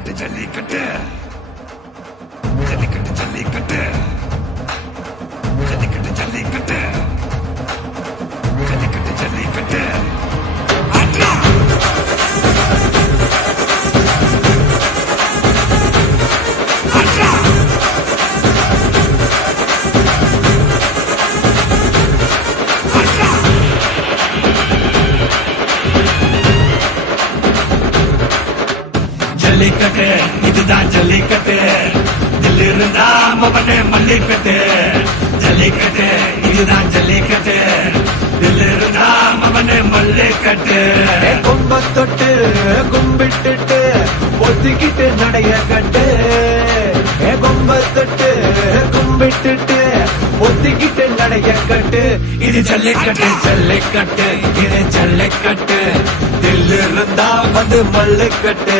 ஜல்லிக்கட்டு ஜல்லிக்கட்டு ஜல்லிக்கட்டு ஜல்லிக்கட்டு ஜல்லிக்கட்டு ஜல்லிக்கட்டு ஜல்லிக்கட்டு ஜல்லிக்கட்டு ஆட்ரா ஆட்ரா ஆட்ரா ஜல்லிக்கட்டு இதுதான் ஜல்லிக்கட்டு தில் இருந்தா மவனே மல்லிக்கட்டு ஜல்லிக்கட்டு இதுதான் ஜல்லிக்கட்டு தில் இருந்தா மவனே மல்லிக்கட்டு கும்ப தொட்டு கும்பிட்டுட்டு ஒத்திக்கிட்டு நடைய கட்டு கும்ப தொட்டு கும்பிட்டுட்டு ஒத்திக்கிட்டு நடைய கட்டு இது ஜல்லிக்கட்டு ஜல்லிக்கட்டு இது ஜல்லிக்கட்டு தில் இருந்தா வந்து மல்லிக்கட்டு